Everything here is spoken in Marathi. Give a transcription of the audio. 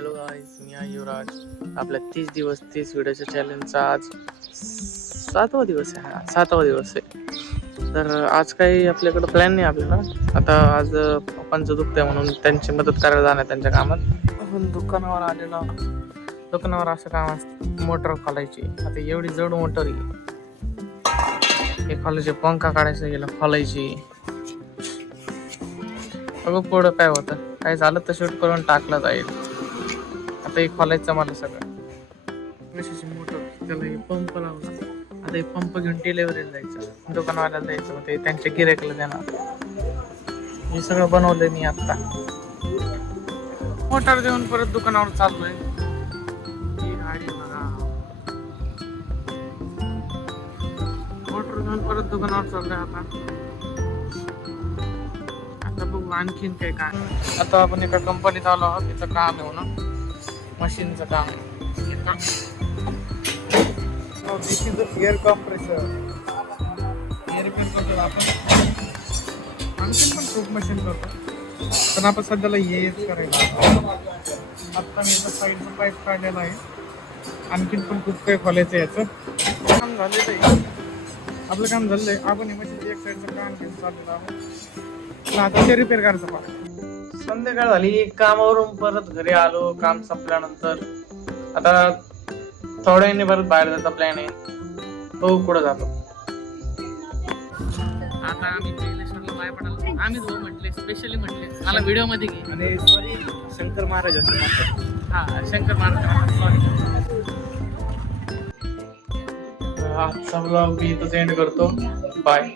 हॅलो गाईज, मी आहे युवराज. आपल्या 30 दिवस 30 व्हिडिओच्या चॅलेंजचा आज 7वा दिवस आहे. 7वा दिवस आहे. तर आज काही आपल्याकडं प्लॅन नाही आपल्याला. आता आज पप्पांचं दुखतंय म्हणून त्यांची मदत करायला जाणार त्यांच्या कामात. आपण दुकानावर आलेलो. दुकानावर असं काम असतं, मोटर खोलायची. आता एवढी जड मोटर हे खोलायची, पंखा काढायचा गेला खोलायची. अगं पुढं काय होतं, काय झालं तर शूट करून टाकलं जाईल. आता हे खोलायचं मला सगळं. कशाची मोटर, त्याला हे पंप लावला. आता हे पंप घेऊन डिलेवरीला जायचं, दुकानवाल्याला द्यायचं, मग ते त्यांच्या गिऱ्हाईकाला देणार. हे सगळं बनवलंय मी आता. मोटर देऊन परत दुकानावर चाललोय. ही गाडी बघा, मोटर घेऊन परत दुकानावर चाललोय आता बघू आणखीन काय. आता आपण एका कंपनीत आलो आहोत. तिथं काम आहे ना, मशीनचं काम. दिस इज एअर कॉम्प्रेसर. एअर करतो आपण. आणखीन पण खूप मशीन करतो, पण आपण सध्याला हेच करायला. आता मी याचा साईडचा पाईप काढलेला आहे. आणखीन पण खूप काही खोलायचं याचं काम झालेलं आहे. आपलं काम झालेलं आहे. आपण हे मशीनचं एक साईडचं काम घेऊन चाललेलं आहोत. आता ते रिपेअर करायचं पाहिजे. संध्याकाळ झाली, कामावरून परत घरी आलो. काम संपल्यानंतर आता थोड्या वेळाने परत बाहेर जायचा प्लॅन आहे. हो, कुठं जातो आता आम्ही पहिलेश्वरला बाय पडालो. आम्हीच हो म्हटले, स्पेशली म्हटले मला व्हिडिओ मध्ये घे. आणि सॉरी, शंकर महाराज. हा, शंकर महाराज. सॉरी. आजचा ब्लॉग मी इथंच एंड करतो. बाय.